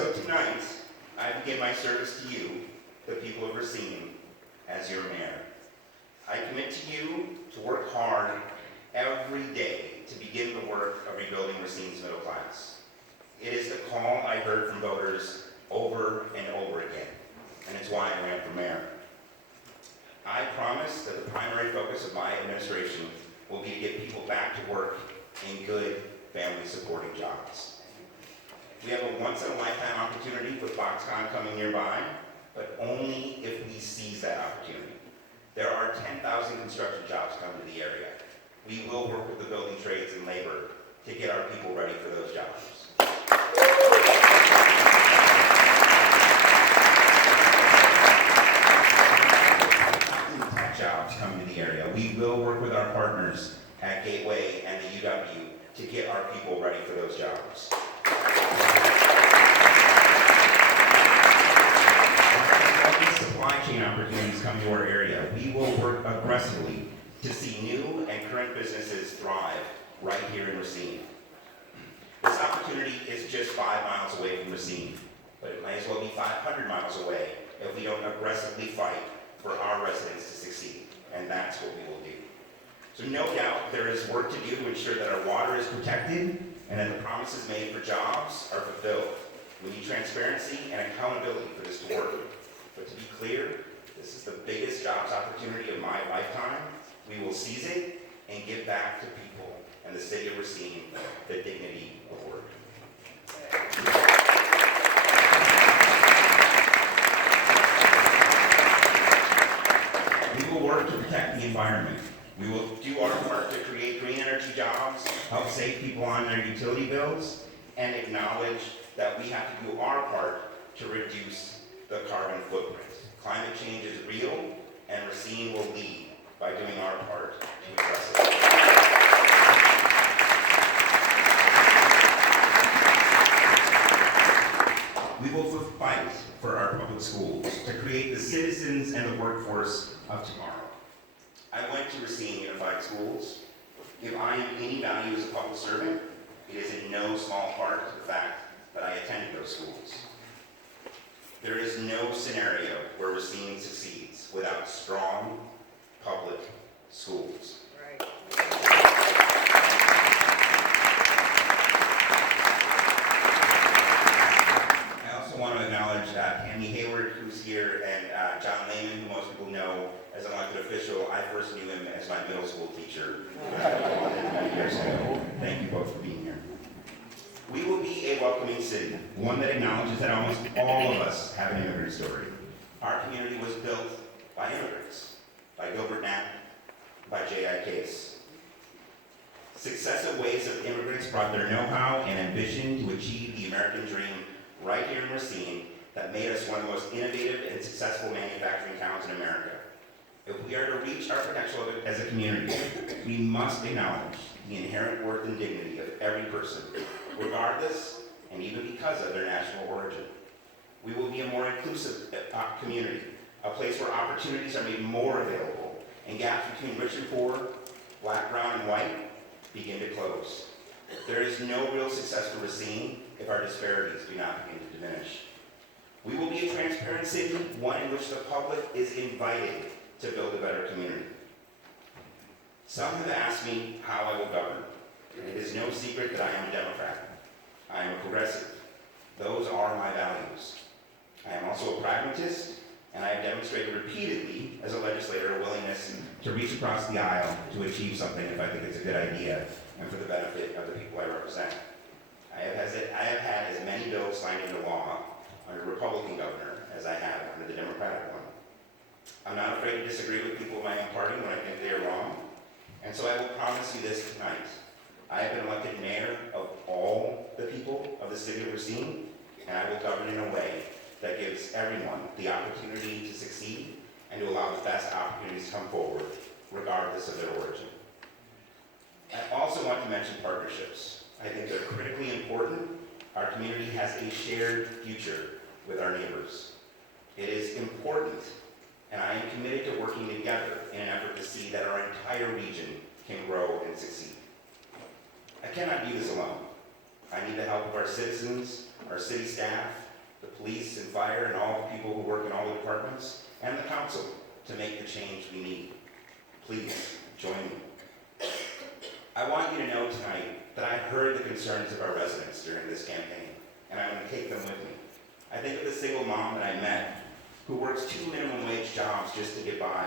So tonight, I begin my service to you, the people of Racine, as your mayor. I commit to you to work hard every day to begin the work of rebuilding Racine's middle class. It is the call I heard from voters over and over again, and it's why I ran for mayor. I promise that the primary focus of my administration will be to get people back to work in good family-supporting jobs. We have a once-in-a-lifetime opportunity with Foxconn coming nearby, but only if we seize that opportunity. There are 10,000 construction jobs coming to the area. We will work with the building trades and labor to get our people ready for those jobs. Tech jobs coming to the area. We will work with our partners at Gateway and the UW to get our people ready for those jobs. Supply chain opportunities come to our area. We will work aggressively to see new and current businesses thrive right here in Racine. This opportunity is just 5 miles away from Racine, but it might as well be 500 miles away if we don't aggressively fight for our residents to succeed, and that's what we will do. So no doubt there is work to do to ensure that our water is protected and that the promises made for jobs are fulfilled. We need transparency and accountability for this to work. But to be clear, this is the biggest jobs opportunity of my lifetime. We will seize it and give back to people and the city of Racine the dignity of work. We will work to protect the environment. We will do our part to create green energy jobs, help save people on their utility bills, and acknowledge that we have to do our part to reduce the carbon footprint. Climate change is real, and Racine will lead by doing our part to address it. We will fight for our public schools to create the citizens and the workforce of tomorrow. I went to Racine Unified Schools. If I am any value as a public servant, it is in no small part to the fact that I attended those schools. There is no scenario where Racine succeeds without strong public schools. Right. I also want to acknowledge Tammy Hayward, who's here, and John Lehman, who most people know as an elected official. I first knew him as my middle school teacher many years ago. Thank you both for being here. We will be a welcoming city, one that acknowledges that almost all of us have an immigrant story. Our community was built by immigrants, by Gilbert Knapp, by J.I. Case. Successive waves of immigrants brought their know-how and ambition to achieve the American dream right here in Racine that made us one of the most innovative and successful manufacturing towns in America. If we are to reach our potential as a community, we must acknowledge the inherent worth and dignity of every person, regardless and even because of their national origin. We will be a more inclusive community, a place where opportunities are made more available and gaps between rich and poor, black, brown, and white begin to close. There is no real success for Racine if our disparities do not begin to diminish. We will be a transparent city, one in which the public is invited to build a better community. Some have asked me how I will govern. It is no secret that I am a Democrat. I am a progressive. Those are my values. I am also a pragmatist, and I have demonstrated repeatedly as a legislator a willingness to reach across the aisle to achieve something if I think it's a good idea and for the benefit of the people I represent. I have had as many bills signed into law under a Republican governor as I have under the Democratic one. I'm not afraid to disagree with people of my own party when I think they are wrong, and so I will promise you this tonight. I have been elected mayor of all the people of the city of Racine, and I will govern in a way that gives everyone the opportunity to succeed and to allow the best opportunities to come forward, regardless of their origin. I also want to mention partnerships. I think they're critically important. Our community has a shared future with our neighbors. It is important, and I am committed to working together in an effort to see that our entire region can grow and succeed. I cannot do this alone. I need the help of our citizens, our city staff, the police and fire and all the people who work in all the departments, and the council to make the change we need. Please join me. I want you to know tonight that I heard the concerns of our residents during this campaign, and I'm going to take them with me. I think of the single mom that I met who works 2 minimum wage jobs just to get by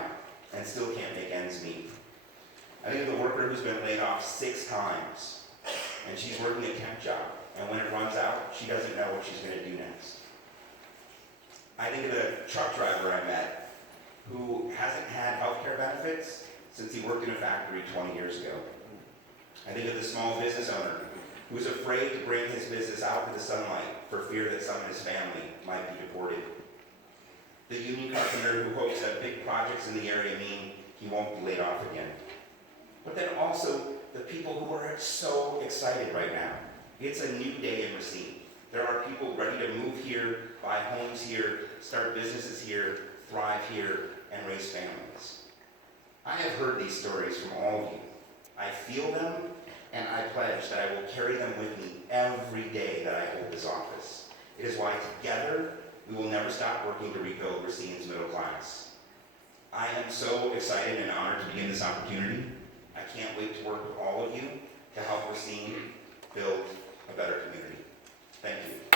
and still can't make ends meet. I think of the worker who's been laid off 6 times, and she's working a temp job, and when it runs out, she doesn't know what she's going to do next. I think of the truck driver I met who hasn't had health care benefits since he worked in a factory 20 years ago. I think of the small business owner who's afraid to bring his business out into the sunlight for fear that some of his family might be deported. The union carpenter who hopes that big projects in the area mean he won't be laid off again. But then also the people who are so excited right now. It's a new day in Racine. There are people ready to move here, buy homes here, start businesses here, thrive here, and raise families. I have heard these stories from all of you. I feel them, and I pledge that I will carry them with me every day that I hold this office. It is why together we will never stop working to rebuild Racine's middle class. I am so excited and honored to begin this opportunity. I can't wait to work with all of you to help Racine build a better community. Thank you.